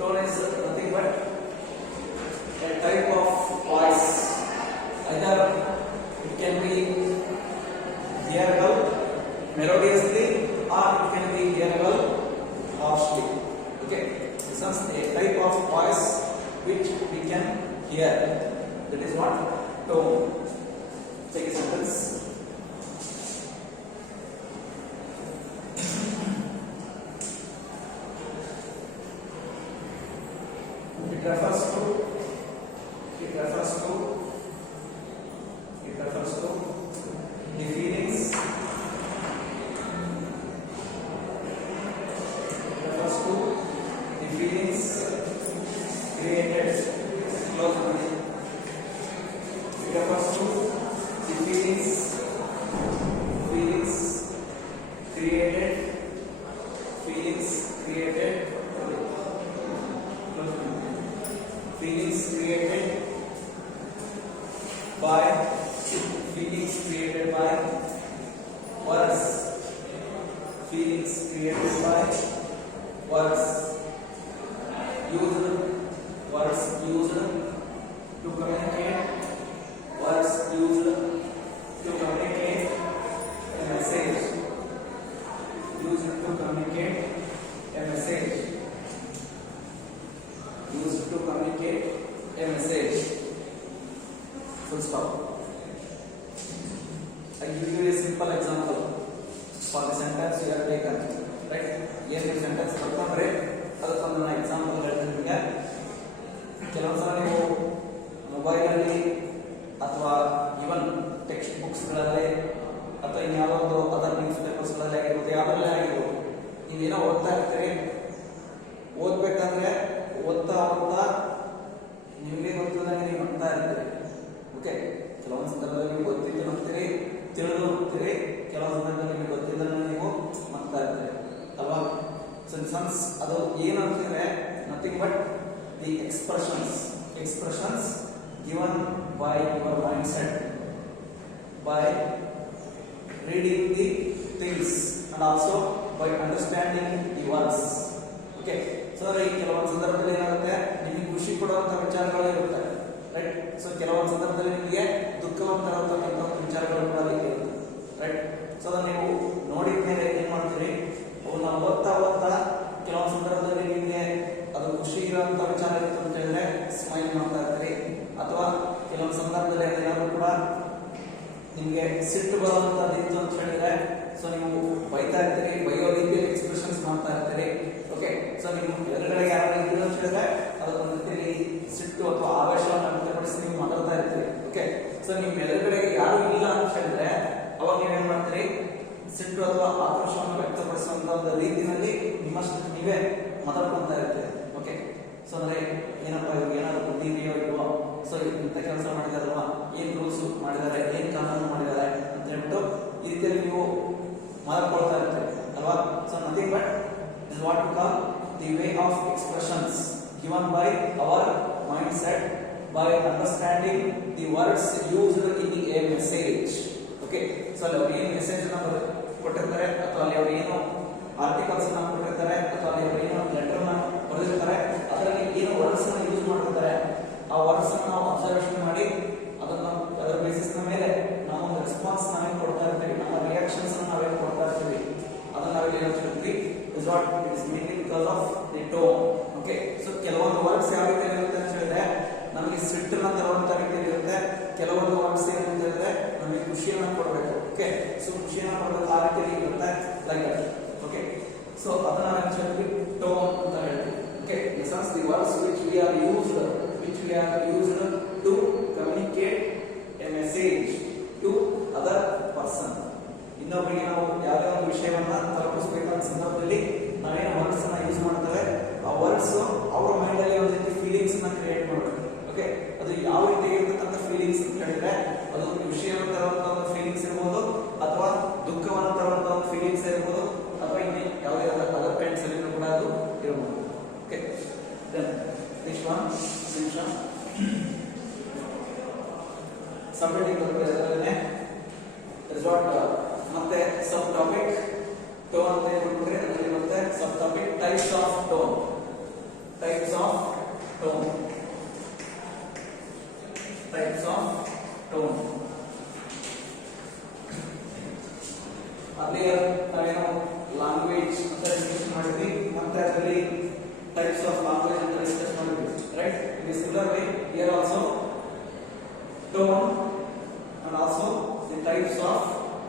Tone is nothing but a type of voice. Either it can be hearable melodiously or it can be hearable harshly. Okay, this is a type of voice which we can hear. That is what tone. Take a sentence. It refers to the feelings. It refers to the feelings created. Close to it. It refers to the feelings created. Feelings created by words. Feelings created by words. Words used to communicate. Words used to communicate a message. Used to communicate a message. Used to communicate a message. Full stop. I give you a simple example for the sentence you have taken. Right? Here the sentence ಬರ್ಕೊಂಡ್ರೆ ಅದಕ್ಕೊಂದು ನಾನು example ಹೇಳ್ತೀನಿ ನಿಮಗೆ. ಕೆಲವು ಸಲ ನೀವು mobile ಅಲ್ಲಿ ಅಥವಾ even text books ಗಳಲ್ಲಿ ಅಥವಾ ಇನ್ಯಾವುದೋ ಒಂದು ಅದರ್ ನ್ಯೂಸ್ ಪೇಪರ್ಸ್ ಗಳಲ್ಲಿ ಆಗಿರ್ಬೋದು, ಯಾವ್ದ್ರಲ್ಲೇ ಆಗಿರ್ಬೋದು, ನೀವೇನೋ ಓದ್ತಾ ಇರ್ತೀರಿ. ಓದ್ಬೇಕಾದ್ರೆ ಓದ್ತಾ ನಿಮಗೆ ಗೊತ್ತಿಲ್ಲದಂಗೆ ನೀವು ನೋಡ್ತಾ ಇರ್ತೀರಿ. ಓಕೆ, ಕೆಲವೊಂದು ಸಂದರ್ಭದಲ್ಲಿ ನೀವು ಗೊತ್ತಿದ್ದು ನೋಡ್ತೀರಿ, ತಿಳಿದು ಹೋಗ್ತೀರಿ, ಕೆಲವೊಂದು ಸಂದರ್ಭದಲ್ಲಿ ನಿಮಗೆ ಗೊತ್ತಿಲ್ಲದಂಗೆ ನೀವು ಮಾಡ್ತಾ ಇರ್ತೀರಿ ಅಲ್ವಾ? ಸೊ ಸೆನ್ಸ್ ಅದು ಏನಂತಂದ್ರೆ nothing but the expressions given by your mind set by reading the things and also by understanding the words. Okay, so ಕೆಲವೊಂದು ಸಂದರ್ಭದಲ್ಲಿ ಏನಾಗುತ್ತೆ, ನಿಮಗೆ ಖುಷಿ ಕೊಡುವಂತ ವಿಚಾರಗಳು ಇರುತ್ತೆ. ರೈಟ್? ಸೊ ಕೆಲವೊಂದು ಸಂದರ್ಭದಲ್ಲಿ ನಿಮಗೆ ದುಃಖವನ್ನು ತರುವಂತಹ ವಿಚಾರಗಳು ಕೂಡ ಇರುತ್ತೆ. ರೈಟ್? ಸೊ ಅದನ್ನ ನೀವು ನೋಡಿದ ಮೇಲೆ ಏನ್ ಮಾಡ್ತೀರಿ, ಅವನ್ನ ಓದ್ತಾ ಕೆಲವೊಂದು ಸಂದರ್ಭದಲ್ಲಿ ನಿಮಗೆ ಅದು ಖುಷಿ ಇರುವಂತ ವಿಚಾರ ಇತ್ತು ಅಂತ ಹೇಳಿದ್ರೆ ಸ್ಮೈಲ್ ಮಾಡ್ತಾ ಇರ್ತೀರಿ. ಅಥವಾ ಕೆಲವೊಂದು ಸಂದರ್ಭದಲ್ಲಿ ಅದೇನಾದ್ರೂ ಕೂಡ ನಿಮಗೆ ಸಿಟ್ಟು ಬರುವಂತದ್ದು ಇತ್ತು ಅಂತ ಹೇಳಿದ್ರೆ ಸೊ ನೀವು ಬೈತಾ ಇರ್ತೀರಿ, ಬೈಯೋ ರೀತಿಯಲ್ಲಿ ಎಕ್ಸ್ಪ್ರೆಷನ್ಸ್ ಮಾಡ್ತಾ ಇರ್ತೀರಿ. ಓಕೆ, ಸೊ ನೀವು ಎದುರುಗಡೆ ಯಾರು ಇದ್ದೀರಿ ಅಂತ ಹೇಳಿದ್ರೆ ಅದಕ್ಕೊಂದು ರೀತಿಯಲ್ಲಿ ಸಿಟ್ಟು ಅಥವಾ ಆವೇಶವನ್ನು ವ್ಯಕ್ತಪಡಿಸಿ ನೀವು ಮಾತಾಡ್ತಾ ಇರ್ತೀರಿ. ಓಕೆ, ಸೊ ನಿಮ್ಮ ಎದುರುಗಡೆ ಯಾರು ಇಲ್ಲ ಅಂತ ಹೇಳಿದ್ರೆ ಅವಾಗ ನೀವೇನ್ ಮಾಡ್ತೀರಿ, ಸಿಟ್ಟು ಅಥವಾ ಆಕ್ರೋಶವನ್ನು ವ್ಯಕ್ತಪಡಿಸುವಂತ ಒಂದು ರೀತಿಯಲ್ಲಿ ನಿಮ್ಮಷ್ಟು ನೀವೇ ಮಾತಾಡ್ಕೊಂತ ಇರ್ತೀರಿ. ಓಕೆ, ಸೊ ಅಂದ್ರೆ ಏನಪ್ಪಾ ಇವ್ರಿಗೆ ಏನಾದ್ರು ಬುದ್ಧಿ ಇದೆಯೋ ಇಲ್ವೋ, ಸೊ ಇಂಥ ಕೆಲಸ ಮಾಡಿದಾರಲ್ವಾ, ಏನ್ ರೂಲ್ಸ್ ಮಾಡಿದ್ದಾರೆ, ಏನ್ ಕಾನೂನು ಮಾಡಿದ್ದಾರೆ ಅಂತ ಹೇಳ್ಬಿಟ್ಟು ಈ ರೀತಿಯಲ್ಲಿ ನೀವು ಮಾತಾಡ್ಕೊಳ್ತಾ ಇರ್ತೀರಿ ಅಲ್ವಾ? So nothing but is what we call the way of expressions given by our mindset by understanding the words used in a message. Okay, so ಅಲ್ಲಿ ಏನು ಮೆಸೇಜ್ ಅನ್ನು ಕೊಟ್ಟಿರ್ತಾರೆ ಅಥವಾ ಅಲ್ಲಿ ಅವರು ಏನು ಆರ್ಟಿಕಲ್ಸ್ ಅನ್ನು ಕೊಟ್ಟಿರ್ತಾರೆ ಅಥವಾ ಅಲ್ಲಿ ಅವರು ಏನು ಲೆಟರ್ ಅನ್ನು ಬರೆದಿರ್ತಾರೆ, ಅದರಲ್ಲಿ ಏನು ವರ್ಡ್ಸ್ ಅನ್ನು ಯೂಸ್ ಮಾಡಿರ್ತಾರೆ, ಆ ವರ್ಡ್ಸ್ ಅನ್ನು ನಾವು ಅಬ್ಸರ್ವೇಷನ್ ಮಾಡಿ ಅದರ ಬೇಸಿಸ್ ಮೇಲೆ ನಾವು ಒಂದು ರೆಸ್ಪಾನ್ಸ್ ನಾವೇನು ಕೊಡ್ತಾ ಇರ್ತೀವಿ, ನಮ್ಮ ರಿಯಾಕ್ಷನ್ಸ್ ಅನ್ನು ನಾವೇನು ಕೊಡ್ತಾ ಇರ್ತೀವಿ, ಅದನ್ನ ನಾವೇನು ಹೇಳ್ತೀವಿ is what it is mainly because of the tone. Okay, so ಕೆಲವೊಂದು ವರ್ಡ್ಸ್ ಯಾವ ರೀತಿ ಇರುತ್ತೆ ಅಂತ ಹೇಳಿದ್ರೆ ನಮಗೆ ಸಿಟ್ಟನ್ನ ತರುವಂತ ರೀತಿಯಲ್ಲಿ ಇರುತ್ತೆ, ಕೆಲವೊಂದು ವರ್ಡ್ಸ್ ಏನು ಅಂತ ಹೇಳಿದ್ರೆ ನಮಗೆ ಖುಷಿಯನ್ನ ಕೊಡಬೇಕು. ಓಕೆ, ಸೊ ಖುಷಿಯನ್ನ ಕೊಡಬೇಕು ಆ ರೀತಿಯಲ್ಲಿ ಇರುತ್ತೆ ಲೈಕ್ ದಟ್. ಓಕೆ, ಸೊ ಅದನ್ನ ನಾವು ಹೇಳ್ತೀವಿ ಟೋನ್ ಅಂತ ಹೇಳ್ತೀವಿ. Okay, this are the words which we are used to communicate a message to other person. ಇನ್ನೊಬ್ಬರಿಗೆ ನಾವು ಯಾವುದೇ ಒಂದು ವಿಷಯವನ್ನ ತಲುಪಿಸಬೇಕಾದ ಸಂದರ್ಭದಲ್ಲಿ ನಾವೇನು ವರ್ಡ್ಸ್ ಅನ್ನ ಯೂಸ್ ಮಾಡ್ತೇವೆ, ಆ ವರ್ಡ್ಸ್ ಅವರ ಮೈಂಡ್ ಅಲ್ಲಿ ಒಂದು ರೀತಿ ಫೀಲಿಂಗ್ಸ್ ಅನ್ನ ಕ್ರಿಯೇಟ್ ಮಾಡಬೇಕು. ಓಕೆ, ಅದು ಯಾವ ರೀತಿ ಇರತಕ್ಕಂಥ ಫೀಲಿಂಗ್ಸ್ ಅಂತ ಹೇಳಿದ್ರೆ ಅದು ಖುಷಿಯನ್ನು ತರುವಂತ ಒಂದು ಫೀಲಿಂಗ್ಸ್ ಇರ್ಬೋದು, ಅಥವಾ ದುಃಖವನ್ನು ತರುವಂತ ಒಂದು ಫೀಲಿಂಗ್ಸ್ ಇರ್ಬೋದು, ಅಥವಾ ಇನ್ನೇ ಯಾವುದೇ ಅದರ್ ಕೈಂಡ್ಸ್ ಅಲ್ಲಿ ಕೂಡ ಅದು ಇರಬಹುದು. ಓಕೆ, ನೆಕ್ಸ್ಟ್ ಒನ್ ನಿಮಿಷ ಸಬ್ಜೆಕ್ಟ್ ಅದರಲ್ಲೇ ರಿಸಾರ್ಟ್ ಮತ್ತೆ ಸಬ್ ಟಾಪಿಕ್ ಟೋನ್ ಅಂತ ಹೇಳ್ಬಿಟ್ರೆ ಅದರಲ್ಲಿ ಮತ್ತೆ sub topic types of tone. tone. Types of tone. Earlier ನಾವೇನು language ಅಂತ ಡಿಸ್ಕಸ್ ಮಾಡಿದ್ವಿ, ಮತ್ತೆ ಅದರಲ್ಲಿ types of language ಅಂತ ಡಿಸ್ಕಸ್ ಮಾಡಿದ್ವಿ, right? In a similar way, here also tone and also the types of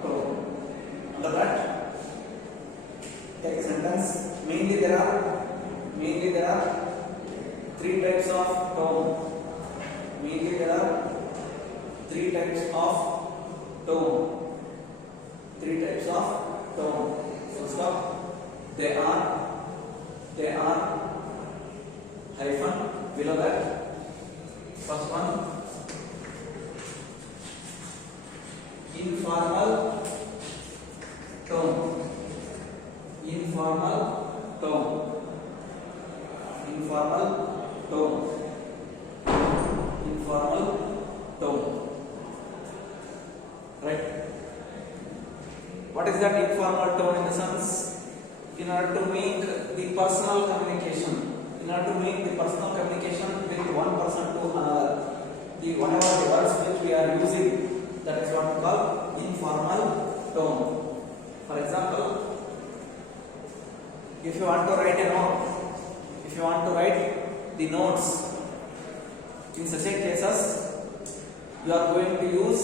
tone. Under that, take a sentence. Mainly there are three types of tone. Mainly there are three types of tone. Three types of tone. So stop. They are hyphen below that. First one, informal tone. Informal tone. Informal tone. Informal tone. Right? What is that informal tone in the sense? In order to make the personal communication, with one person to another, whatever the words which we are using, that is what we call informal tone. For example, if you want to write a note, if you want to write the notes, in such a cases, you are going to use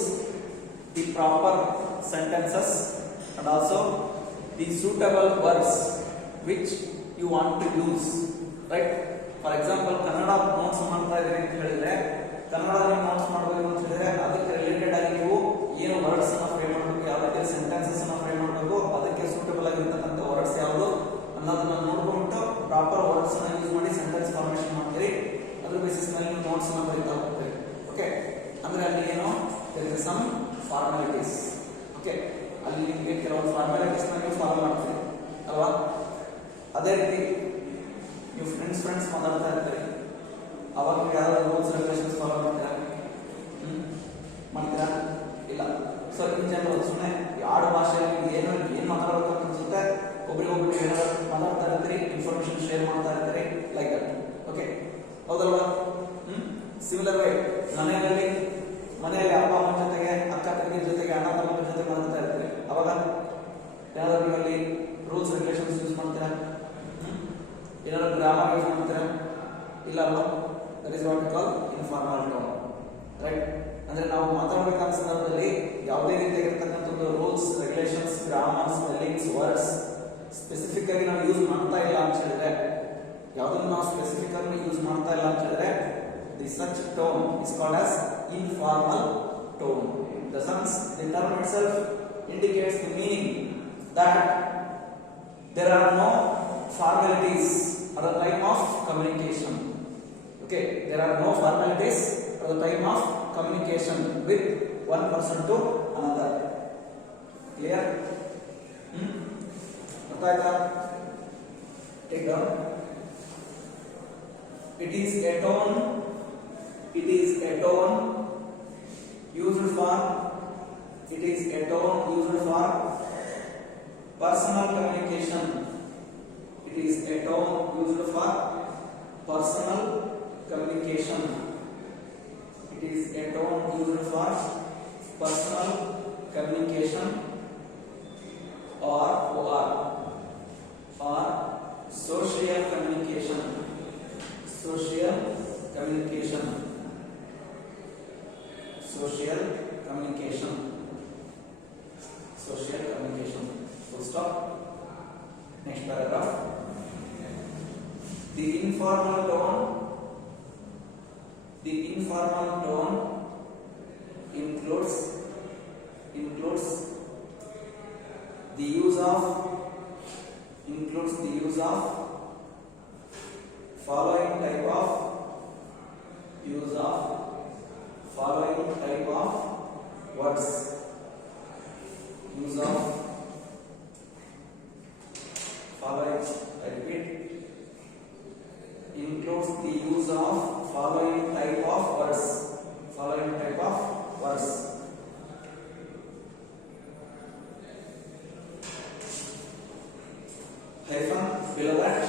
the proper sentences and also the suitable words which you want to use, right? For example, Kannada notes ಮಾಡ್ತಾ ಇದ್ದೀರಿ ಅಂತ ಹೇಳಿದ್ರೆ, ಕನ್ನಡದಲ್ಲಿ notes ಮಾಡಬೇಕು ಅಂತ ಹೇಳಿದ್ರೆ ಅದಕ್ಕೆ related ಆಗಿ ನೀವು ಏನು ವರ್ಡ್ಸ್ ಅನ್ನು ಫ್ರೇಮ್ ಮಾಡಬೇಕು, ಯಾವ ರೀತಿಯ ಸೆಂಟೆನ್ಸಸ್ ಅನ್ನು ಫ್ರೇಮ್ ಮಾಡಬೇಕು, ಅದಕ್ಕೆ ಸೂಟಬಲ್ ಆಗಿರತಕ್ಕಂಥ ವರ್ಡ್ಸ್ ಯಾವುದು ಅನ್ನೋದನ್ನ ನೋಡ್ಕೊಂಡು ಪ್ರಾಪರ್ ವರ್ಡ್ಸ್ ಅನ್ನು ಯೂಸ್ ಮಾಡಿ ಸೆಂಟೆನ್ಸ್ ಫಾರ್ಮೇಷನ್ ಮಾಡ್ತೀರಿ. ಅದ್ರ ಬೇಸಿಸ್ ಮೇಲೆ ನೀವು ನೋಟ್ಸ್ ಅನ್ನು ಬರೀತಾ ಹೋಗ್ತೀರಿ. ಓಕೆ, ಅಂದ್ರೆ ಅಲ್ಲಿ ಏನು there is some formalities. Okay, ಅಲ್ಲಿ ನಿಮಗೆ ಕೆಲವೊಂದು ಫಾರ್ಮಾಲಿಟೀಸ್ ನೀವು ಫಾಲೋ ಮಾಡ್ತೀರಿ ಅಲ್ವಾ? ಅದೇ ರೀತಿ ನೀವು ಫ್ರೆಂಡ್ಸ್ ಮಾತಾಡ್ತಾ ಇರ್ತೀರಿ, ಅವಾಗ ನೀವು ಯಾವ್ದಾದ್ರು ರೂಲ್ಸ್ ರೆಗ್ಯುಲೇಷನ್ಸ್ ಫಾಲೋ ಮಾಡ್ತೀರಾ? ಮಾಡ್ತೀರಾ? ಇಲ್ಲ. ಸೊ ಇನ್ ಜನರಲ್ ಸುಮ್ಮನೆ ಎರಡು ಭಾಷೆಯಲ್ಲಿ ಏನು ಮಾತಾಡಬೇಕು ಅಂತ ಅನ್ಸುತ್ತೆ, ಒಬ್ರಿಗೊಬ್ರು ಏನಾದ್ರು ಮಾತಾಡ್ತಾ ಇರ್ತೀರಿ, ಇನ್ಫಾರ್ಮೇಶನ್ ಶೇರ್ ಮಾಡ್ತಾ ಇರ್ತೀರಿ, ಲೈಕ್ ದಟ್. ಓಕೆ, ಹೌದಲ್ವಾ? ಸಿಮಿಲರ್ ವೇ ಮನೆಯಲ್ಲಿ ಅಪ್ಪ ಅಮ್ಮನ ಜೊತೆಗೆ, ಅಕ್ಕ ತಂಗಿ ಜೊತೆಗೆ, ಅಣ್ಣ ತಮ್ಮನ ಜೊತೆ ಮಾತಾಡ್ತಾ ಇರ್ತೀರಿ, ಅವಾಗ ಯಾವ್ದಾದ್ರು ಅಲ್ಲಿ ರೂಲ್ಸ್ ರೆಗ್ಯುಲೇಷನ್ಸ್ ಯೂಸ್ ಮಾಡ್ತೀರಾ? ಏನಾದ್ರು ಗ್ರಾಮರ್ ಯೂಸ್ ಮಾಡ್ತೀರಾ? ಇಲ್ಲ ಅಲ್ವಾ? That is what we call informal tone, right? ಅಂದ್ರೆ ನಾವು ಮಾತಾಡಬೇಕಾದ ಸಂದರ್ಭದಲ್ಲಿ ಯಾವುದೇ ರೀತಿಯಾಗಿರ್ತಕ್ಕಂಥ rules regulations, grammar, spellings, words specific ಆಗಿ ನಾವು ಯೂಸ್ ಮಾಡ್ತಾ ಇಲ್ಲ ಅಂತ ಹೇಳಿದ್ರೆ, ಯಾವುದನ್ನು ನಾವು ಸ್ಪೆಸಿಫಿಕ್ ಆಗಿ ಯೂಸ್ ಮಾಡ್ತಾ ಇಲ್ಲ ಅಂತ ಹೇಳಿದ್ರೆ, the such tone is called as informal tone. The sense, the term itself indicates the meaning that there are no formalities at the time of communication. Okay, there are no formalities at the time of communication with one person to another. Clear? Gottaita? Take down. It is a tone used for personal communication. It is a tone used for personal communication. It is a tone used for personal communication or social communication. Social communication. Full stop. Next paragraph. The informal tone includes the use of following type of words. Use of following, I repeat, includes the use of following type of words. Hyphen below that.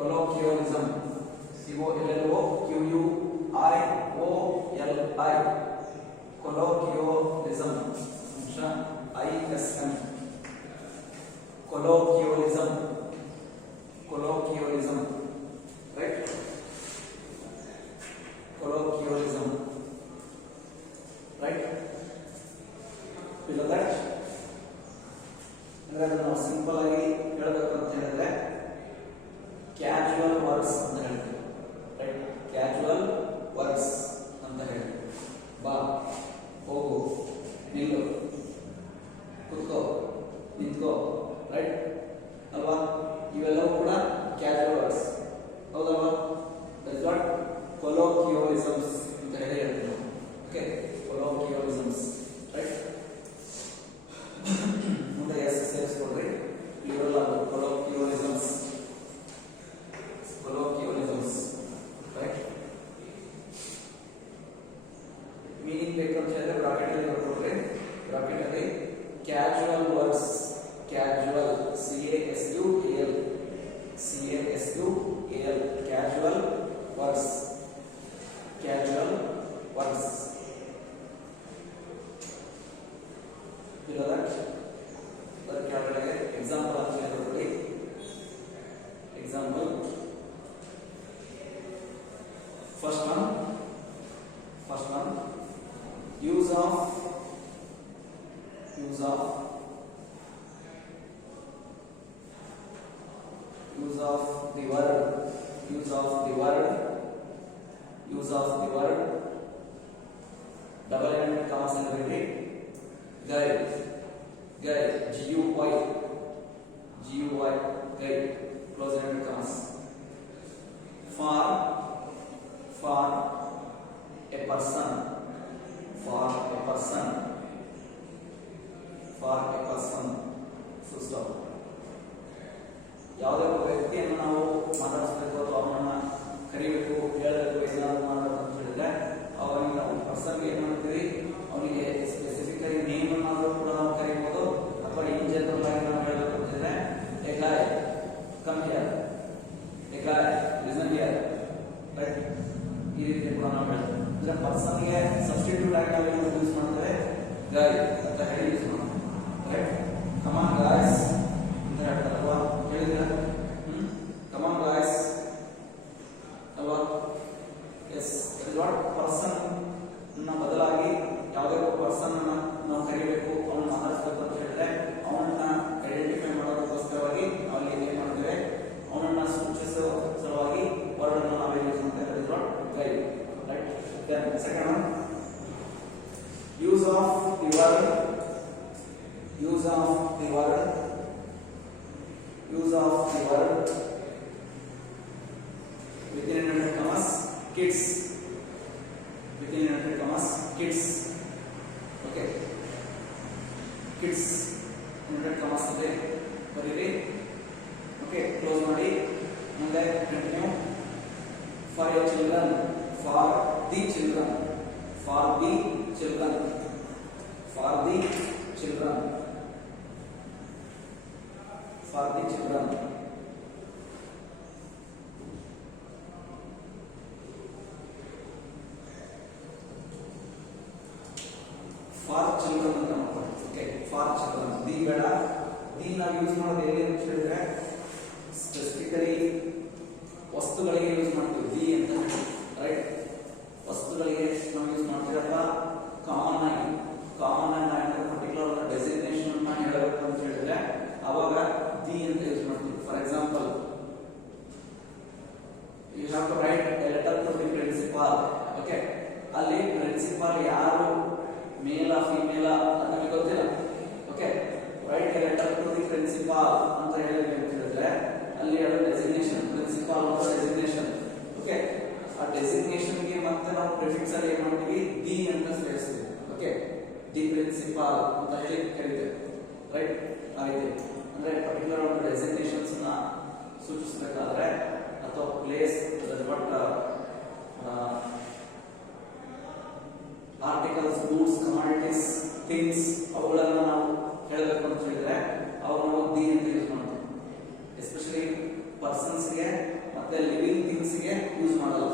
colloquialism, COLLOQUIOLI, colloquialism, ISM, colloquialism, colloquialism, right? Colloquialism, right? Below that, ಅಂದ್ರೆ ಅದನ್ನು simple ಆಗಿ ಹೇಳಬೇಕು ಅಂತ ಹೇಳಿದ್ರೆ casual works ಅಂತ ಹೇಳ್ತೀವಿ, right? Casual works ಅಂತ ಹೇಳಿ ಬಾ, ಹೋಗು, ನಿಲ್ಲು, ಕುತ್ಕೋ, ನಿಂತ್ಕೋ, ರೈಟ್ ಅಲ್ವಾ? ಇವೆಲ್ಲವೂ ಕೂಡ ಕ್ಯಾಶುವಲ್ ವರ್ಕ್ಸ್, ಹೌದಲ್ವಾ? ದಟ್ಸ್ ವಾಟ್ ಕೊಲೋಕಿಯೋಲಿಸಮ್ಸ್ ಅಂತ ಹೇಳಿ ಹೇಳ್ತೀವಿ. Okay, colloquialisms, right? ಮುಂದೆ ಎಸ್ ಸೇರಿಸ್ಕೊಡ್ರಿ, ಪ್ಲೂರಲ್ ಆದ ಕೊಲೋಕಿಯೋಲಿಸಮ್ಸ್, ಕೊಲೋಕಿಯೋಲಿಸಮ್ಸ್, ರೈಟ್? ಮೀನಿಂಗ್ ಬೇಕು ಅಂತ ಹೇಳಿದ್ರೆ ಬ್ರಾಕೆಟ್ ಅಲ್ಲಿ ಬರ್ಕೊಡ್ರಿ. ಬ್ರಾಕೆಟ್ ಅಲ್ಲಿ casual works, casual, CASUAL, CASUAL, casual works, casual works. Below that, ಕೆಳಗಡೆ ಎಕ್ಸಾಂಪಲ್ ಅಂತ ಹೇಳ್ಕೊಡಿ. Example, first one, use of the word, double and commas and repeat. Guide, GUY, guide, close and commas. For a person, full stop. ಯಾವುದೇ ಒಬ್ಬ ವ್ಯಕ್ತಿಯನ್ನು ನಾವು ಮಾತಾಡಿಸಬೇಕು ಅಥವಾ ಅವನನ್ನ ಕರಿಬೇಕು, ಹೇಳಬೇಕು, ಏನಾದರೂ ಮಾಡಬೇಕು ಅಂತ ಹೇಳಿದ್ರೆ ಅವನಿಗೆ ನಾವು ಪರ್ಸನ್ಗೆ ಏನು ಮಾಡ್ತೀವಿ, ಅವನಿಗೆ ಸ್ಪೆಸಿಫಿಕಲಿ ನೇಮ್ ಅನ್ನಾದರೂ ಕೂಡ ನಾವು ಕರೀಬಹುದು, ಅಥವಾ ಇನ್ ಜನರಲ್ ಆಗಿ ನಾವು ಹೇಳಬೇಕು ಅಂತ ಹೇಳಿದ್ರೆ a guy come here, a guy listen here, right? ಈ ರೀತಿ ಕೂಡ ನಾವು ಹೇಳ್ತೀವಿ. ಅಂದ್ರೆ ಪರ್ಸನ್ಗೆ ಸಬ್ಸ್ಟಿಟ್ಯೂಟ್ ಆಗಿ ನಾವು ಯೂಸ್ ಮಾಡ್ತೇವೆ, ಗಾಯ್ ಅಂತ ಹೇಳಿ ಯೂಸ್ ಮಾಡ್ತೇವೆ, ರೈಟ್? ಕಮಾನ್ ಗಾಯ್ಸ್ ಅಂತ ಹೇಳ್ತಾರಲ್ವಾ, ಹೇಳಿದ್ರೆ ಕಮಾನ್ ಗಾಯ್ಸ್ ಅಲ್ವಾ? Yes, it is what person ಬದಲಾಗಿ ಯಾವುದೇ ಒಬ್ಬ ಪರ್ಸನ್ ನಾವು ಕರಿಬೇಕು, ಅವನು ಮಾತಾಡಿಸ್ಬೇಕು ಅಂತ ಹೇಳಿದ್ರೆ ಅವನನ್ನ ಐಡೆಂಟಿಫೈ ಮಾಡೋದಕ್ಕೋಸ್ಕರವಾಗಿ ಅಲ್ಲಿ ಏನ್ ಮಾಡ್ತೇವೆ, ಅವನನ್ನ ಸೂಚಿಸುವ ಸಲುವಾಗಿ ವರ್ಡ್ ಅನ್ನು ನಾವೇ ಯೂಸ್ ಮಾಡ್ತೇವೆ. That is what guide, right? Then second one, use of the word within inverted commas kids, within inverted commas kids. Okay, kids inverted commas ಇದೆ, ಬರೀರಿ. ಓಕೆ, ಕ್ಲೋಸ್ ಮಾಡಿ. ಮುಂದೆ continue. for your children, for the children, for the children, for the children, for the children. For children ಅಂತ ಮಾಡ್ಕೊಳ್ಳಿ. Okay, for children. The ಬೇಡ, the ನಾವು use ಮಾಡೋದು ಎಲ್ಲಿ ಅಂತ ಹೇಳಿದ್ರೆ ಸ್ಪೆಸಿಫಿಕಲಿ ವಸ್ತುಗಳಿಗೆ ಯೂಸ್ ಮಾಡ್ತೀವಿ ದಿ ಅಂತ ಹೇಳಿ, ರೈಟ್? ವಸ್ತುಗಳಿಗೆ ನಾವು ಯೂಸ್ ಮಾಡ್ತೀರಪ್ಪ ಕಾಮನ್ ಆಗಿ ಪರ್ಟಿಕ್ಯುಲರ್ ಡೆಸಿಗ್ನೇಷನ್ ಅನ್ನ ಹೇಳಬೇಕು ಅಂತ ಹೇಳಿದ್ರೆ ಅವಾಗ ದಿ ಅಂತ ಯೂಸ್ ಮಾಡ್ತೀವಿ. For example, you have to write a letter to the principal. Okay, ಅಲ್ಲಿ ಪ್ರಿನ್ಸಿಪಾಲ್ ಯಾರು, ಮೇಲ ಫಿಮೇಲ ಅಂತ ನಮಗೆ ಗೊತ್ತಿಲ್ಲ. Okay, write a letter to the principal ಅಂತ ಹೇಳಿದ್ವಿ ಅಂತ ಹೇಳಿದ್ರೆ ಅಲ್ಲಿ ಅದು ಡೆಸಿಗ್ನೇಷನ್, ಪ್ರಿನ್ಸಿಪಾಲ್ ಅಂತ ಡೆಸಿಗ್ನೇಷನ್. ಓಕೆ, ಆ ಡೆಸಿಗ್ನೇಷನ್ ಗೆ ಮತ್ತೆ ನಾವು ಪ್ರಿಫಿಕ್ಸ್ ಅಲ್ಲಿ ಏನ್ ಮಾಡ್ತೀವಿ, ದಿ ಅಂತ ಸೇರಿಸ್ತೀವಿ. ಓಕೆ, ದಿ ಪ್ರಿನ್ಸಿಪಾಲ್ ಅಂತ ಹೇಳಿ ಕರೀತೇವೆ, ರೈಟ್? ಆ ರೀತಿ ಅಂದ್ರೆ ಪರ್ಟಿಕ್ಯುಲರ್ ಒಂದು ಡೆಸಿಗ್ನೇಷನ್ಸ್ ನ ಸೂಚಿಸಬೇಕಾದ್ರೆ ಅಥವಾ place, but articles, goods, commodities, things ಅವುಗಳನ್ನ ನಾವು ಹೇಳಬೇಕು ಅಂತ ಹೇಳಿದ್ರೆ ಅವು ನಾವು ದಿ ಅಂತ ಯೂಸ್ ಮಾಡ್ತೀವಿ. ಎಸ್ಪೆಷಲಿ ಪರ್ಸನ್ಸ್ಗೆ ದೆನ್ ಲಿವಿಂಗ್ ಥಿಂಗ್ಸ್ ಗೆ ಯೂಸ್ ಮಾಡಲ್ಲ.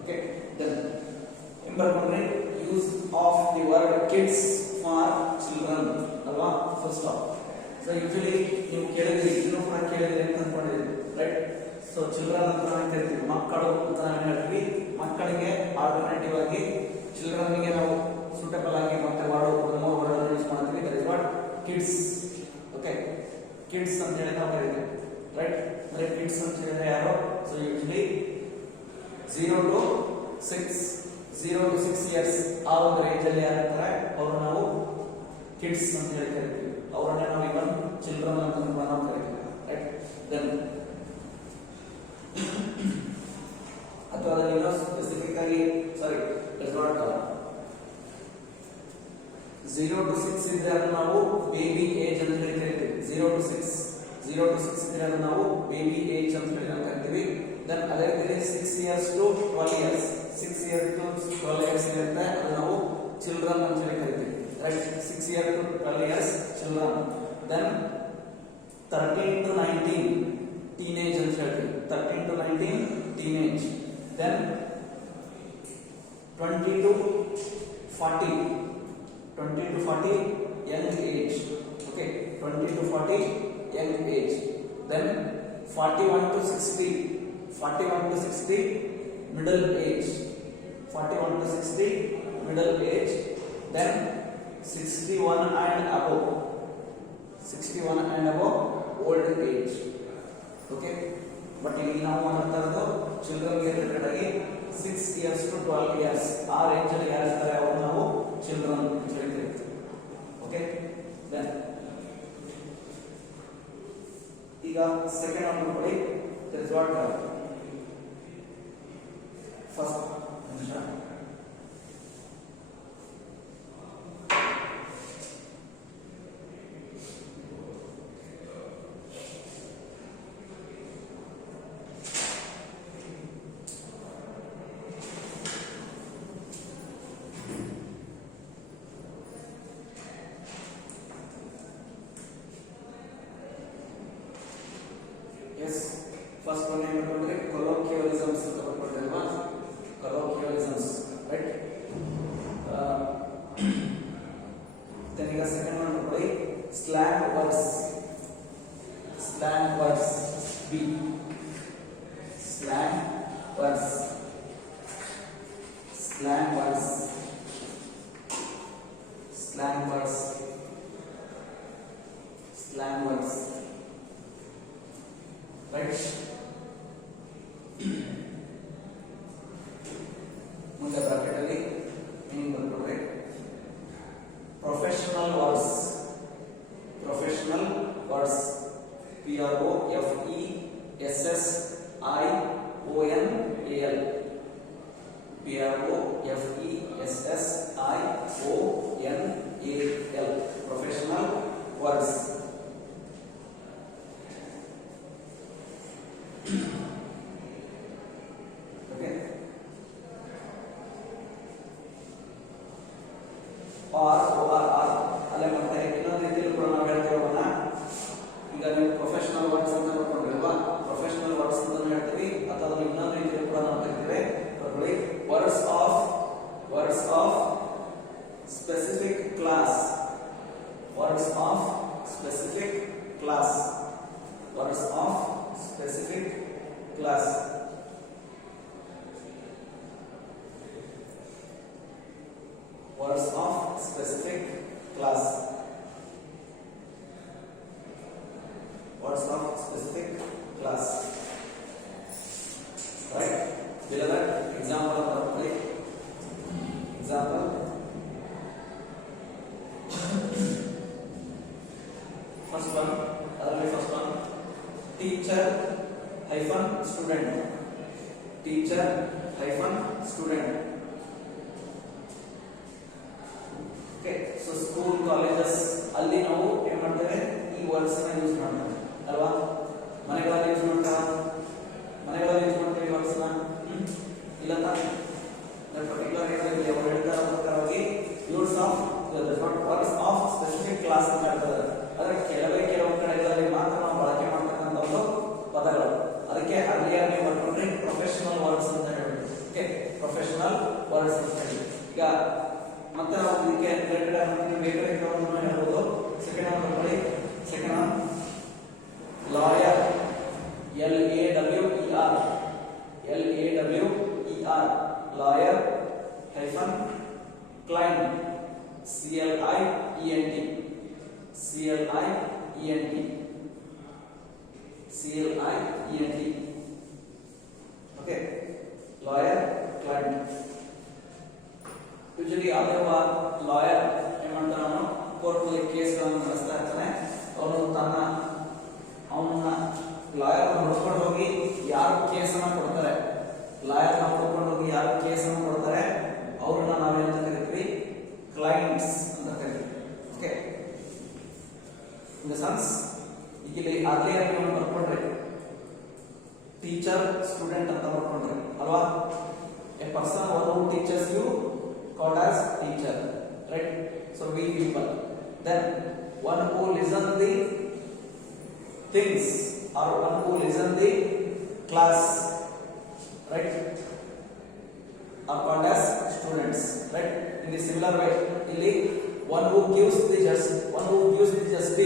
ಓಕೆ, ದೆನ್ ಬರ್ಕೊಂಡ್ರೆ use of the word kids for children ಅಲ್ವಾ, ಫುಲ್ ಸ್ಟಾಪ್. ಸೊ ಯೂಶುವಲಿ ನೀವು ಕೇಳಿದ್ರಿ, ಇನ್ನೂ ಕೂಡ ಕೇಳಿದ್ರಿ ಅಂತ ಅನ್ಕೊಂಡಿದ್ದೀರಿ, ರೈಟ್? ಸೊ ಚಿಲ್ಡ್ರನ್ ಅಂತ ನಾವು ಕರಿತೀವಿ, ಮಕ್ಕಳು ಅಂತ ನಾವು ಹೇಳ್ತೀವಿ. ಮಕ್ಕಳಿಗೆ ಆಲ್ಟರ್ನೇಟಿವ್ ಆಗಿ ಚಿಲ್ಡ್ರನ್ ಗೆ ನಾವು ಸೂಟಬಲ್ ಆಗಿ ಮತ್ತೆ ವರ್ಡ್ ಮೂರು ವರ್ಡ್ ಯೂಸ್ ಮಾಡ್ತೀವಿ. That is what kids. Okay, kids ಅಂತ ಹೇಳಿ ನಾವು ಕರಿತೀವಿ, ರೈಟ್? ಅಂದ್ರೆ ಕಿಡ್ಸ್ ಅಂತ ಹೇಳಿದ್ರೆ ಯಾರು? ಸೊ ಯೂಶುವಲಿ 0 to 6 ಇಯರ್ಸ್ ಆ ಒಂದು ರೇಂಜ್ ಅಲ್ಲಿ ಯಾರಿರ್ತಾರೆ ಅವರು ನಾವು ಕಿಡ್ಸ್ ಅಂತ ಹೇಳಿ ಕರಿತೀವಿ. ಅವರನ್ನ ನಾವು ಇವನ್ ಚಿಲ್ಡ್ರನ್ ಅಂತ ನಾವು ಕರಿತೀವಿ, ರೈಟ್? ದೆನ್ ಅಥವಾ ಅದನ್ನ ಸ್ಪೆಸಿಫಿಕ್ ಆಗಿ ಸಾರಿ ಇಟ್ಸ್ ನಾಟ್ 0 to 6 ಇದ್ರೆ ಅದನ್ನ ನಾವು ಬೇಬಿ ಏಜ್ ಅಂತ ಹೇಳಿ ಕರಿತೀವಿ. 0 to 6 ಇದ್ರೆ ಅದನ್ನ ನಾವು ಬೇಬಿ ಏಜ್ ಅಂತ ಹೇಳಿ ನಾವು ಕರಿತೀವಿ. ದೆನ್ ಅದೇ ರೀತಿ 6 years to 12 years 6 years to 12 years ಇರುತ್ತೆ, ಅದು ನಾವು ಚಿಲ್ಡ್ರನ್ ಅಂತ ಹೇಳಿ ಕರಿತೀವಿ, right? 6 years to 12 years children. Then 13 to 19 teenage ಅಂತ ಹೇಳ್ತೀವಿ. 13 to 19 teenage. Then 20 to 40 young age. Okay, 20 to 40 young age. Then 41 to 60 middle age. 41 to 60 middle age. Then 61 and above old age. Okay, but ಇಲ್ಲಿ ನಾವು ಮಾತಾಡ್ತಾ ಇರೋದು children ಗೆ related ಆಗಿ 6 years to 12 years ಆ range ಅಲ್ಲಿ ಯಾರು ಇರ್ತಾರೆ ಅವರು ನಾವು ಚಿಲ್ಡ್ರನ್ ಅಂತ ಹೇಳ್ತೀವಿ. ಓಕೆ, ದೆನ್ ಈಗ ಸೆಕೆಂಡ್ ಒನ್ ನೋಡಿ. ದಟ್ ಇಸ್ ವಾಟ್ ಫಸ್ಟ್ ನಿಮಿಷ. ಎಸ್, ಫಸ್ಟ್ ಒನ್ ಏನು ಬರ್ಕೊಂಡ್ರೆ ಕೊಲೋಕಿಯಲಿಸಮ್ಸ್ ಅಂತ ಬರ್ಕೊಂಡ್ರೆ ಅಲ್ವಾ? Colloquialisms, right? ದೆನ್ ಈಗ ಸೆಕೆಂಡ್ ಒನ್ ನೋಡಿ slang words. B slang words. Right? ಮುಂದೆ ಬ್ರಾಕೆಟ್ ಅಲ್ಲಿ ಮೀನಿಂಗ್ ಬರ್ಕೊಂಡ್ರೆ professional words. Professional words. Okay, ಅಲ್ಲೇ ಮತ್ತೆ ಇನ್ನೊಂದು ರೀತಿಯಲ್ಲಿ ಕೂಡ ನಾವು ಹೇಳ್ತೀವಲ್ಲ. ಈಗ ನೀವು ಪ್ರೊಫೆಷನಲ್ ವರ್ಡ್ಸ್ ಅಂತ ಬರ್ಕೊಂಡ್ರಲ್ವಾ? ಪ್ರೊಫೆಷನಲ್ ವರ್ಡ್ಸ್ ಅಂತ ಹೇಳ್ತೀವಿ, ಅಥವಾ ಅದನ್ನು ಇನ್ನೊಂದು ರೀತಿಯಲ್ಲಿ ಕೂಡ ನಾವು ಕರಿತೀವಿ. ನೋಡಿ, words of specific class. Words of specific class. Words of specific class. Words of specific class. Words of specific class. Right? Below that, example of the example. First one, teacher hyphen student. Okay, so school, colleges ಅಲ್ಲಿ ನಾವು ಏನು ಮಾಡ್ತೇವೆ, ಈ words ನ use ಮಾಡ್ತೇವೆ ಅಲ್ವಾ? ಮನೆಗಳಲ್ಲಿ use ಮಾಡ್ತೇವೆ ವರ್ಡ್ಸ್ ನ, ಇಲ್ಲ ಪರ್ಟಿಕ್ಯುಲರ್ ಏರಿಯಾದಲ್ಲಿ ಅವರು ಹೇಳ್ತಾರೆ ಪ್ರಕಾರವಾಗಿ ವರ್ಡ್ಸ್ ಆಫ್ ಸ್ಪೆಸಿಫಿಕ್ ಕ್ಲಾಸ್ ಅಂತ ಹೇಳ್ತಾರೆ. ಅದರ ಕೆಲವೊಂದು ಕಡೆಗಳಲ್ಲಿ ಮಾತ್ರ ನಾವು ಬಳಕೆ ಮಾಡ್ತಕ್ಕಂಥ ಒಂದು ಪದಗಳು. ಅದಕ್ಕೆ ಅರ್ಲಿಯರ್ ನೀವು ಬರ್ಕೊಂಡ್ರೆ ಪ್ರೊಫೆಷನಲ್ ವರ್ಡ್ಸ್ ಅಂತ ಹೇಳಿ. ಈಗ ಮತ್ತೆ ನಾವು ಇದಕ್ಕೆ ರಿಲೇಟೆಡ್ ಆಗಿ ಬೇಕಾದ ಎಕ್ಸಾಂಪಲ್ ಹೇಳ್ಬೋದು. ಸೆಕೆಂಡ್ ಒನ್ ನೋಡಿ, second one lawyer, LAWER, LAWER, lawyer hyphen client, CLIENT, okay, lawyer client. Usually ಯಾವುದೇ ಒಬ್ಬ ಲಾಯರ್ ಏನ್ ಮಾಡ್ತಾನೆ, ಅವನು ಕೋರ್ಟ್ನಲ್ಲಿ ಕೇಸ್ಗಳನ್ನು ನಡೆಸ್ತಾ ಇರ್ತಾನೆ. ಅವನ ಲಾಯರ್ನ ಹುಡ್ಕೊಂಡು ಹೋಗಿ ಯಾರು ಕೇಸನ್ನ ಕೊಡ್ತಾರೆ, ಅವ್ರನ್ನ ನಾವೇನಂತ ಕರಿತೀವಿ, ಕ್ಲೈಂಟ್ಸ್ ಅಂತ ಕರಿತೀವಿ. ಓಕೆ, ಇನ್ ದ ಸೆನ್ಸ್ ಈಗ ಇಲ್ಲಿ ಅರ್ಲಿಯರ್ ನೀವು ಬರ್ಕೊಂಡ್ರೆ ಟೀಚರ್ ಸ್ಟೂಡೆಂಟ್ ಅಂತ ಬರ್ಕೊಂಡ್ರೆ ಅಲ್ವಾ. A person one who teaches you called as teacher, right? So we people, then one who listen the things or one who listen the class, right, are called as students, right? In the similar way, illi one who gives the just speech